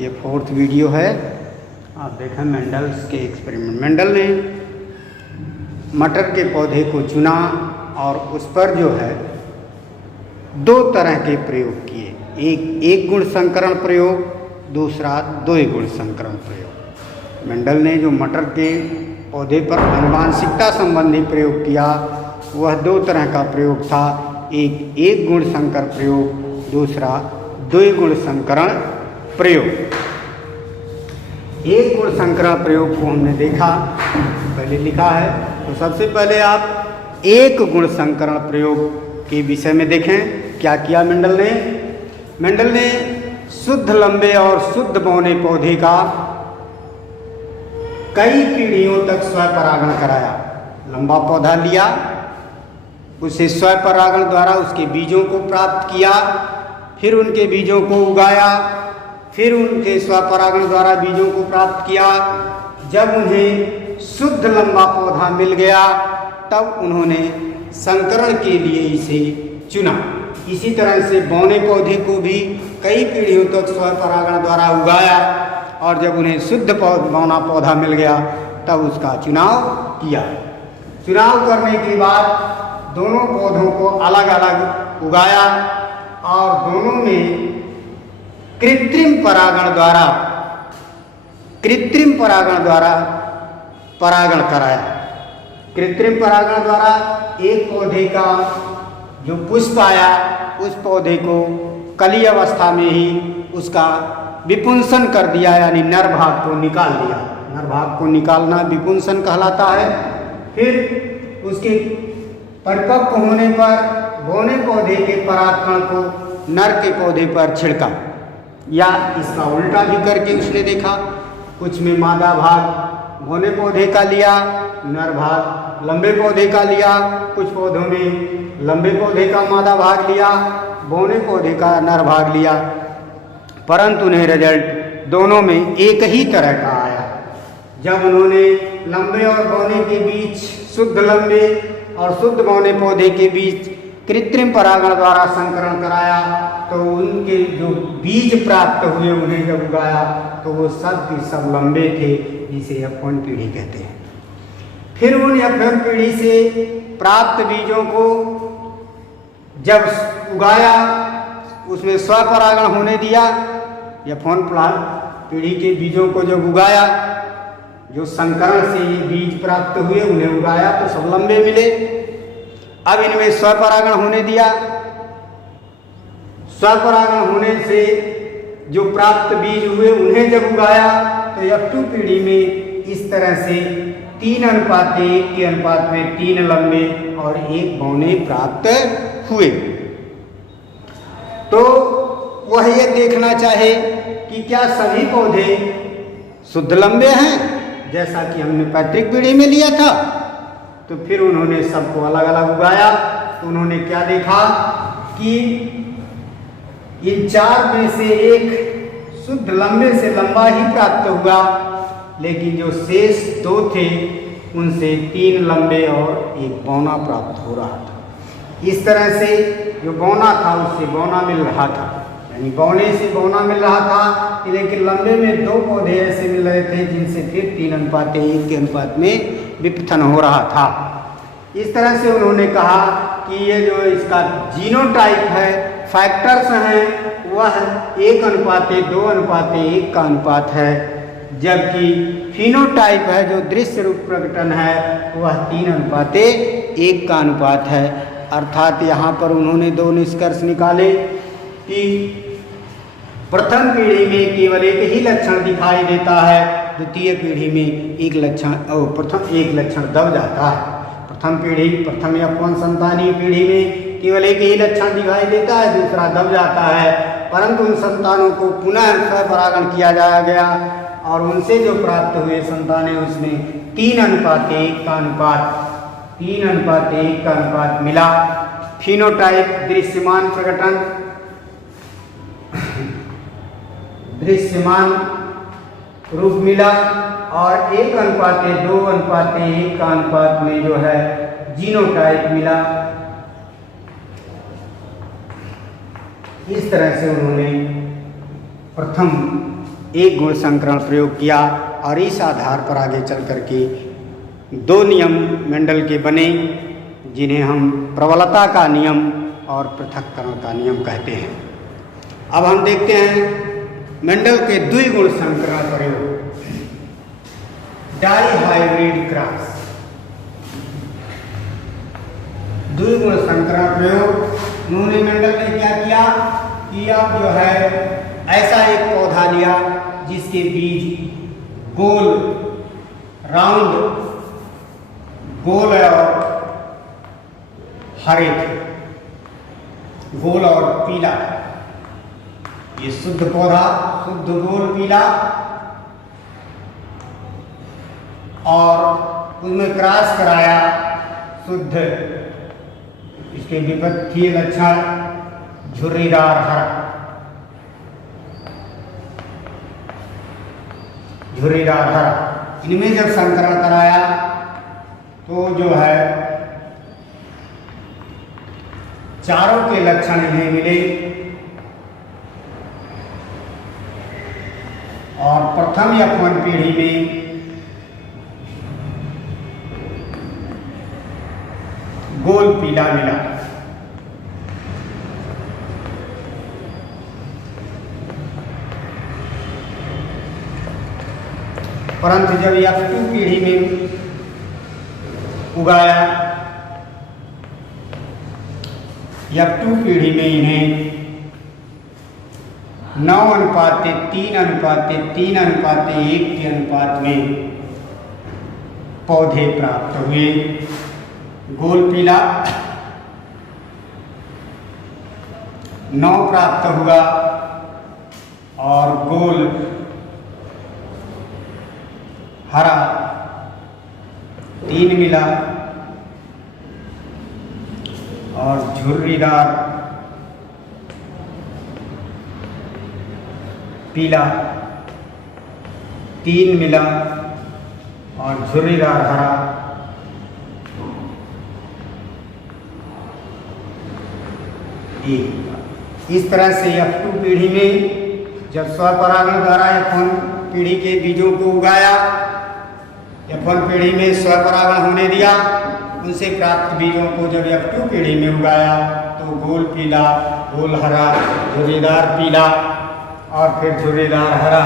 ये 4th video है। आप देखें मेंडल्स के एक्सपेरिमेंट। मेंडल ने मटर के पौधे को चुना और उस पर जो है 2 तरह के प्रयोग किए, एक गुण संकरण प्रयोग, दूसरा द्वय गुण संकरण प्रयोग। मेंडल ने जो मटर के पौधे पर आनुवांशिकता संबंधी प्रयोग किया वह 2 तरह का प्रयोग था, एक गुण संकर प्रयोग, दूसरा द्वय गुण संकरण प्रयोग। एक गुण संकरण प्रयोग को हमने देखा, पहले लिखा है, तो सबसे पहले आप एक गुण संकरण प्रयोग के विषय में देखें। क्या किया मेंडल ने? मेंडल ने शुद्ध लंबे और शुद्ध बौने पौधे का कई पीढ़ियों तक स्वपरागण कराया। लंबा पौधा लिया, उसे स्वपरागण द्वारा उसके बीजों को प्राप्त किया, फिर उनके बीजों को उगाया, फिर उनके स्वपरागण द्वारा बीजों को प्राप्त किया। जब उन्हें शुद्ध लंबा पौधा मिल गया तब उन्होंने संकरण के लिए इसे चुना। इसी तरह से बौने पौधे को भी कई पीढ़ियों तक स्वपरागण द्वारा उगाया और जब उन्हें शुद्ध बौना पौधा मिल गया तब उसका चुनाव किया। चुनाव करने के बाद दोनों पौधों को अलग अलग उगाया और दोनों में कृत्रिम परागण द्वारा परागण कराया। कृत्रिम परागण द्वारा एक पौधे का जो पुष्प आया उस पौधे को कली अवस्था में ही उसका विपुंसन कर दिया, यानी नर भाग को निकाल दिया। नर भाग को निकालना विपुंसन कहलाता है। फिर उसके परिपक्व होने पर बौने पौधे के परागकण को नर के पौधे पर छिड़का, या इसका उल्टा भी करके उसने देखा। कुछ में मादा भाग बौने पौधे का लिया, नर भाग लंबे पौधे का लिया। कुछ पौधों में लंबे पौधे का मादा भाग लिया, बौने पौधे का नर भाग लिया, परंतु उन्हें रिजल्ट दोनों में एक ही तरह का आया। जब उन्होंने लंबे और बौने के बीच, शुद्ध लंबे और शुद्ध बौने पौधे के बीच कृत्रिम परागण द्वारा संकरण कराया तो उनके जो बीज प्राप्त हुए उन्हें जब उगाया तो वो सब के सब लंबे थे, जिसे F1 पीढ़ी कहते हैं। फिर उन F1 पीढ़ी से प्राप्त बीजों को जब उगाया, उसमें स्वपरागण होने दिया। F1 पीढ़ी के बीजों को जब उगाया, जो संकरण से ये बीज प्राप्त हुए उन्हें उगाया तो सब लंबे मिले। अब इनमें स्वपरागण होने दिया। स्वपरागण होने से जो प्राप्त बीज हुए उन्हें जब उगाया तो F2 पीढ़ी में इस तरह से 3:1 के अनुपात में 3 लंबे और 1 बौने प्राप्त हुए। तो वह ये देखना चाहे कि क्या सभी पौधे शुद्ध लंबे हैं जैसा कि हमने पैतृक पीढ़ी में लिया था। तो फिर उन्होंने सबको अलग अलग उगाया तो उन्होंने क्या देखा कि इन 4 में से एक शुद्ध लंबे से लंबा ही प्राप्त हुआ, लेकिन जो शेष 2 थे उनसे 3 लंबे और 1 बौना प्राप्त हो रहा था। इस तरह से जो बौना था उससे बौना मिल रहा था, यानी बौने से बौना मिल रहा था, लेकिन लंबे में 2 पौधे ऐसे मिल रहे थे जिनसे फिर 3:1 के अनुपात में विपथन हो रहा था। इस तरह से उन्होंने कहा कि ये जो इसका जीनोटाइप है, फैक्टर्स हैं, वह 1:2, 2:1 का अनुपात है, जबकि फिनोटाइप है जो दृश्य रूप प्रकटन है वह 3:1 का अनुपात है। अर्थात यहाँ पर उन्होंने 2 निष्कर्ष निकाले कि प्रथम पीढ़ी में केवल एक ही लक्षण दिखाई देता है, द्वितीय पीढ़ी में एक लक्षण दब जाता है। प्रथम F1 संतानीय पीढ़ी में केवल एक ही लक्षण दिखाई देता है, दूसरा दब जाता है, परंतु उन संतानों को पुनः स्वपरागण किया जाया गया और उनसे जो प्राप्त हुए संतानें उसमें 3:1 का अनुपात मिला। फिनोटाइप दृश्यमान प्रकटन, दृश्यमान रूप मिला और 1:2, 2:1 का अनुपात में जो है जीनोटाइप मिला। इस तरह से उन्होंने प्रथम एक गुण संकरण प्रयोग किया और इस आधार पर आगे चल करके दो नियम मेंडल के बने, जिन्हें हम प्रबलता का नियम और पृथक्करण का नियम कहते हैं। अब हम देखते हैं मेंडल के द्विगुण संकरण प्रयोग, डाई हाइब्रिड क्रॉस। द्विगुण संकरण प्रयोग उन्होंने मेंडल ने क्या किया कि अब जो है ऐसा एक पौधा लिया जिसके बीज गोल राउंड गोल और हरे थे, गोल और पीला, ये शुद्ध पौधा, शुद्ध गोल पीला, और उनमें क्रॉस कराया शुद्ध, इसके विपरीत लक्षण झुर्रीदार हरा, झुर्रीदार हरा। इनमें जब संकरण कराया तो जो है चारों के लक्षण इन्हें मिले और प्रथम F1 पीढ़ी में गोल पीला मिला। परंतु जब F2 पीढ़ी में उगाया, F2 पीढ़ी में इन्हें 9:3:3:3:1 के अनुपात में पौधे प्राप्त हुए। गोल पीला 9 प्राप्त हुआ और गोल हरा 3 मिला और झुर्रीदार पीला 3 मिला और झुर्रीदार हरा 1। इस तरह से F2 पीढ़ी में जब स्वपरागण द्वारा F1 पीढ़ी के बीजों को उगाया, F1 पीढ़ी में स्वपरागण होने दिया, उनसे प्राप्त बीजों को जब F2 पीढ़ी में उगाया तो गोल पीला, गोल हरा, झुर्रीदार पीला और फिर झुर्रीदार हरा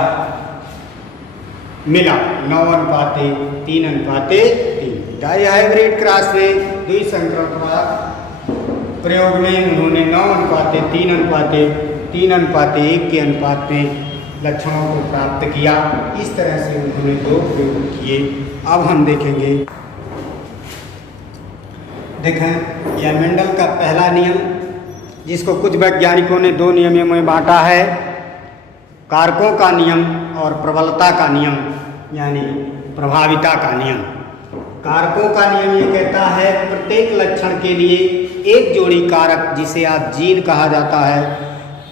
मिला 9:3:3। डाई हाइब्रिड क्रॉस में द्विसंकरण प्रयोग में उन्होंने 9:3:3:1 के अनुपात में लक्षणों को प्राप्त किया। इस तरह से उन्होंने दो प्रयोग किए। अब हम देखेंगे, देखें यह मेंडल का पहला नियम, जिसको कुछ वैज्ञानिकों ने दो नियमों में बांटा है, कारकों का नियम और प्रबलता का नियम, यानी प्रभाविता का नियम। कारकों का नियम ये कहता है प्रत्येक लक्षण के लिए एक जोड़ी कारक, जिसे आप जीन कहा जाता है,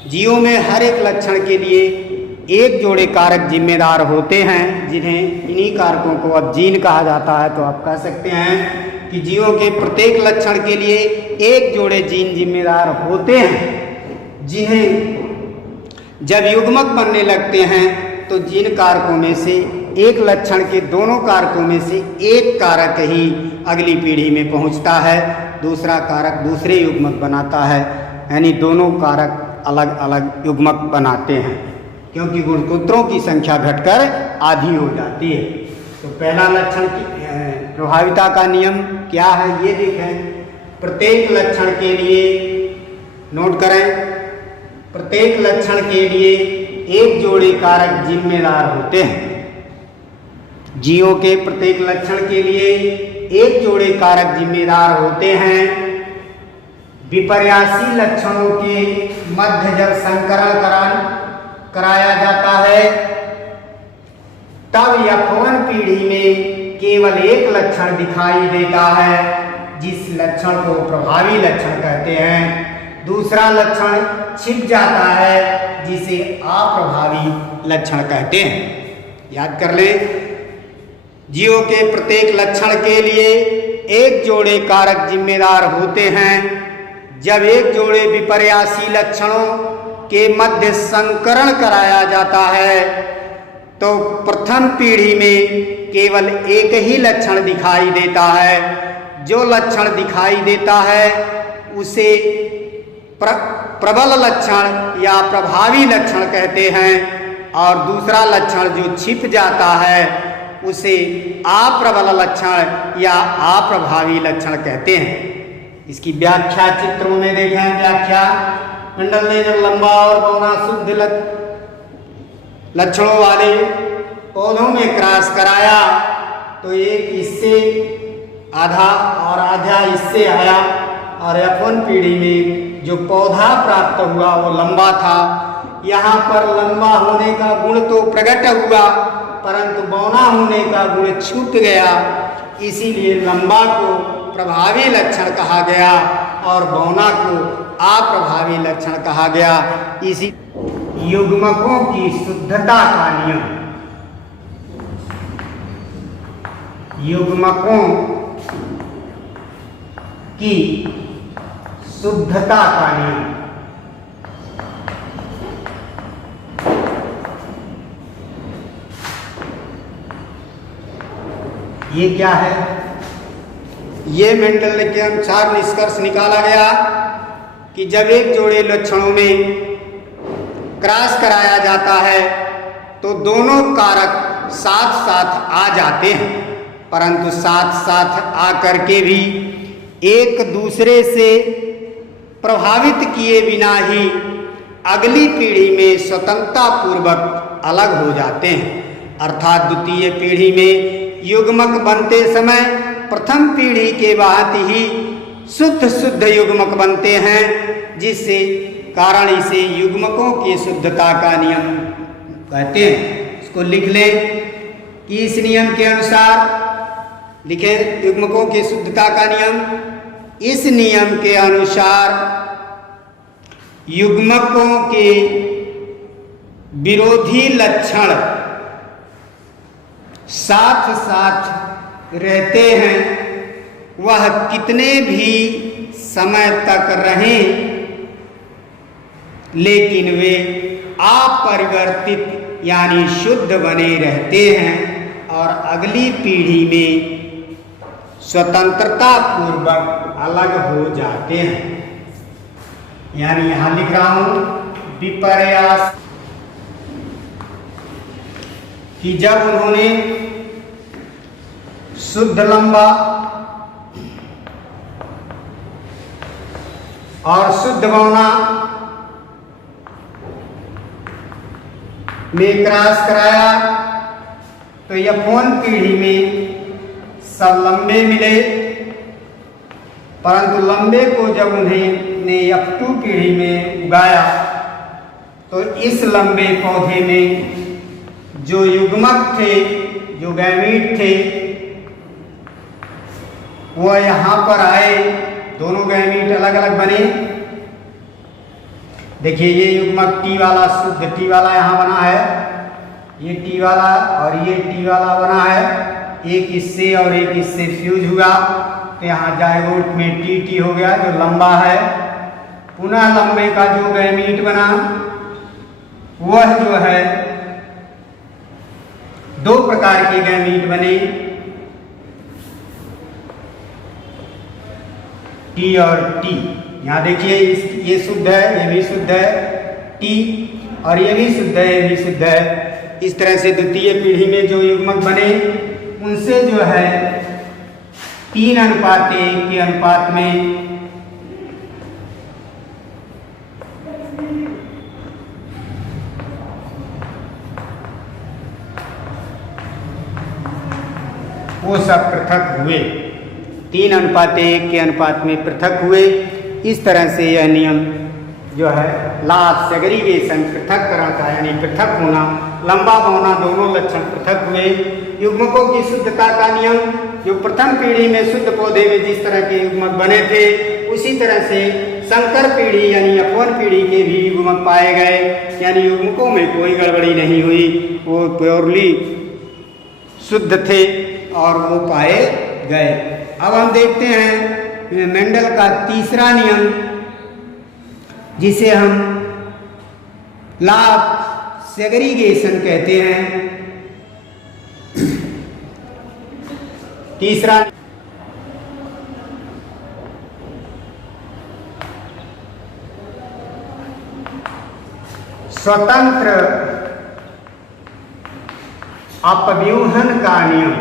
जीवों में हर एक लक्षण के लिए एक जोड़े कारक जिम्मेदार होते हैं, जिन्हें इन्हीं कारकों को अब जीन कहा जाता है। तो आप कह सकते हैं कि जीवों के प्रत्येक लक्षण के लिए एक जोड़े जीन जिम्मेदार होते हैं, जिन्हें जब युग्मक बनने लगते हैं तो जिन कारकों में से एक लक्षण के दोनों कारकों में से एक कारक ही अगली पीढ़ी में पहुंचता है, दूसरा कारक दूसरे युग्मक बनाता है, यानी दोनों कारक अलग अलग युग्मक बनाते हैं, क्योंकि गुणसूत्रों की संख्या घटकर आधी हो जाती है। तो पहला लक्षण की प्रभाविता का नियम क्या है ये देखें। प्रत्येक लक्षण के लिए, नोट करें, प्रत्येक लक्षण के लिए एक जोड़े कारक जिम्मेदार होते हैं। जीवों के प्रत्येक लक्षण के लिए एक जोड़े कारक जिम्मेदार होते हैं। विपर्यासी लक्षणों के मध्य जब संकरण कराया जाता है, तब F1 पीढ़ी में केवल एक लक्षण दिखाई देता है, जिस लक्षण को प्रभावी लक्षण कहते हैं। दूसरा लक्षण छिप जाता है, जिसे अप्रभावी लक्षण कहते हैं। याद कर लें, जीवों के प्रत्येक लक्षण के लिए एक जोड़े कारक जिम्मेदार होते हैं। जब एक जोड़े विपर्यासी लक्षणों के मध्य संकरण कराया जाता है, तो प्रथम पीढ़ी में केवल एक ही लक्षण दिखाई देता है। जो लक्षण दिखाई देता है उसे प्रबल लक्षण या प्रभावी लक्षण कहते हैं, और दूसरा लक्षण जो छिप जाता है उसे अप्रबल लक्षण या अप्रभावी लक्षण कहते हैं। इसकी व्याख्या चित्रों में देखें। व्याख्या, मंडल ने जब लंबा और बौना शुद्ध लक्षणों वाले पौधों में क्रॉस कराया तो एक इससे आधा और आधा इससे आया, और F1 पीढ़ी में जो पौधा प्राप्त हुआ वो लंबा था। यहाँ पर लंबा होने का गुण तो प्रकट हुआ परंतु बौना होने का गुण छूट गया, इसीलिए लंबा को प्रभावी लक्षण कहा गया और बौना को अप्रभावी लक्षण कहा गया। इसी युग्मकों की शुद्धता का नियम, युग्मकों की शुद्धता का नियम। ये क्या है? ये मेंडल के अनुसार निष्कर्ष निकाला गया कि जब एक जोड़े लक्षणों में क्रॉस कराया जाता है तो दोनों कारक साथ साथ आ जाते हैं, परंतु साथ साथ आकर के भी एक दूसरे से प्रभावित किए बिना ही अगली पीढ़ी में स्वतंत्रता पूर्वक अलग हो जाते हैं। अर्थात द्वितीय पीढ़ी में युग्मक बनते समय प्रथम पीढ़ी के बाद ही शुद्ध युग्मक बनते हैं, जिससे कारण इसे युग्मकों की शुद्धता का नियम कहते हैं। इसको लिख लें कि इस नियम के अनुसार, लिखें युग्मकों की शुद्धता का नियम। इस नियम के अनुसार युग्मकों के विरोधी लक्षण साथ साथ रहते हैं, वह कितने भी समय तक रहें लेकिन वे अपरिवर्तित यानी शुद्ध बने रहते हैं और अगली पीढ़ी में स्वतंत्रता पूर्वक अलग हो जाते हैं। यानी यहां लिख रहा हूं विपर्यास, कि जब उन्होंने शुद्ध लंबा और शुद्ध बौना में क्रॉस कराया तो F1 पीढ़ी में सब लंबे मिले, परंतु लंबे को जब उन्होंने F2 पीढ़ी में उगाया तो इस लंबे पौधे में जो युग्मक थे, जो गैमीट थे, वो यहाँ पर आए, दोनों गैमीट अलग अलग बने। देखिए ये युग्मक टी वाला, शुद्ध टी वाला यहाँ बना है, ये टी वाला और ये टी वाला बना है, एक इससे और एक इससे फ्यूज हुआ तो यहाँ जायगोट में टी हो गया जो लंबा है। पुनः लंबे का जो गैमीट बना वह जो है दो प्रकार के गैमीट बने, टी और टी। यहाँ देखिए ये शुद्ध है, ये भी शुद्ध है, टी, और ये भी शुद्ध है, ये भी शुद्ध है। इस तरह से द्वितीय पीढ़ी में जो युग्मक बने उनसे जो है 3:1 के अनुपात में वो सब पृथक हुए, 3:1 के अनुपात में पृथक हुए। इस तरह से यह नियम जो है लॉ ऑफ सेग्रीगेशन, पृथक्करण का यानी पृथक होना, लंबा बौना दोनों लक्षण पृथक हुए। युग्मकों की शुद्धता का नियम, जो प्रथम पीढ़ी में शुद्ध पौधे में जिस तरह के युग्मक बने थे उसी तरह से संकर पीढ़ी यानी F1 पीढ़ी के भी युग्मक पाए गए, यानी युग्मकों में कोई गड़बड़ी नहीं हुई, वो प्योरली शुद्ध थे और वो पाए गए। अब हम देखते हैं मेंडल का तीसरा नियम, जिसे हम लॉ ऑफ सेग्रीगेशन कहते हैं। तीसरा स्वतंत्र अपव्यूहन का नियम।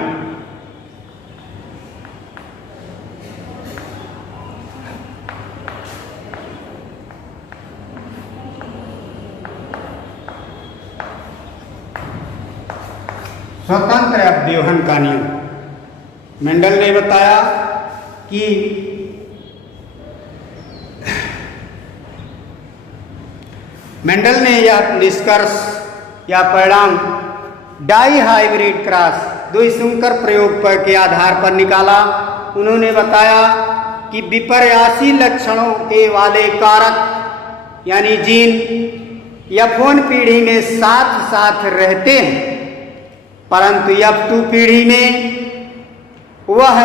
स्वतंत्र अपव्यूहन का नियम मेंडल ने बताया कि मेंडल ने यह निष्कर्ष या परिणाम डाई हाइब्रिड क्रॉस द्विसंकर प्रयोग पर के आधार पर निकाला। उन्होंने बताया कि विपर्यासी लक्षणों के वाले कारक यानी जीन F1 पीढ़ी में साथ साथ रहते हैं, परंतु F2 पीढ़ी में वह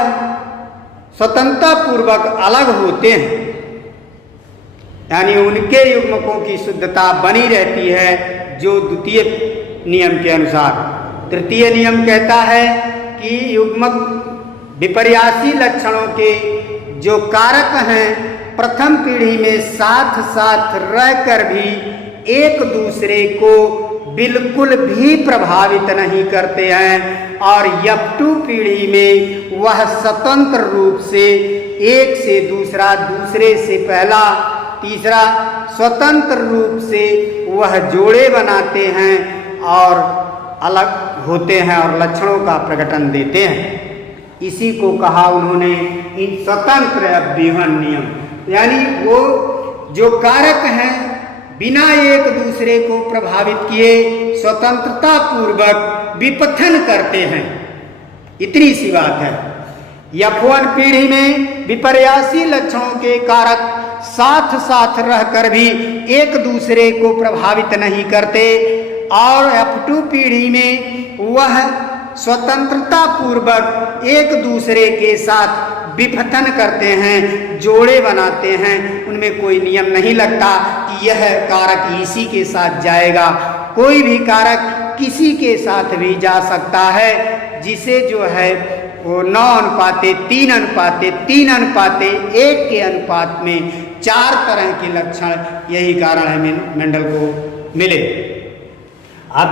स्वतंत्रता पूर्वक अलग होते हैं, यानी उनके युग्मकों की शुद्धता बनी रहती है जो द्वितीय नियम के अनुसार। तृतीय नियम कहता है कि युग्मक विपर्यासी लक्षणों के जो कारक हैं प्रथम पीढ़ी में साथ साथ रहकर भी एक दूसरे को बिल्कुल भी प्रभावित नहीं करते हैं, और F2 पीढ़ी में वह स्वतंत्र रूप से एक से दूसरा, दूसरे से पहला, तीसरा स्वतंत्र रूप से वह जोड़े बनाते हैं और अलग होते हैं और लक्षणों का प्रकटन देते हैं। इसी को कहा उन्होंने इन स्वतंत्र अपव्यूहन नियम, यानी वो जो कारक हैं बिना एक दूसरे को प्रभावित किए स्वतंत्रता पूर्वक विपथन करते हैं। इतनी सी बात है। F1 पीढ़ी में विपर्यासी लक्षणों के कारक साथ साथ रहकर भी एक दूसरे को प्रभावित नहीं करते, और F2 पीढ़ी में वह स्वतंत्रता पूर्वक एक दूसरे के साथ विपथन करते हैं, जोड़े बनाते हैं। उनमें कोई नियम नहीं लगता कि यह कारक इसी के साथ जाएगा। कोई भी कारक किसी के साथ भी जा सकता है, जिसे जो है वो 9:3:3:3:1 के अनुपात में 4 तरह के लक्षण, यही कारण है मेंडल को मिले। आप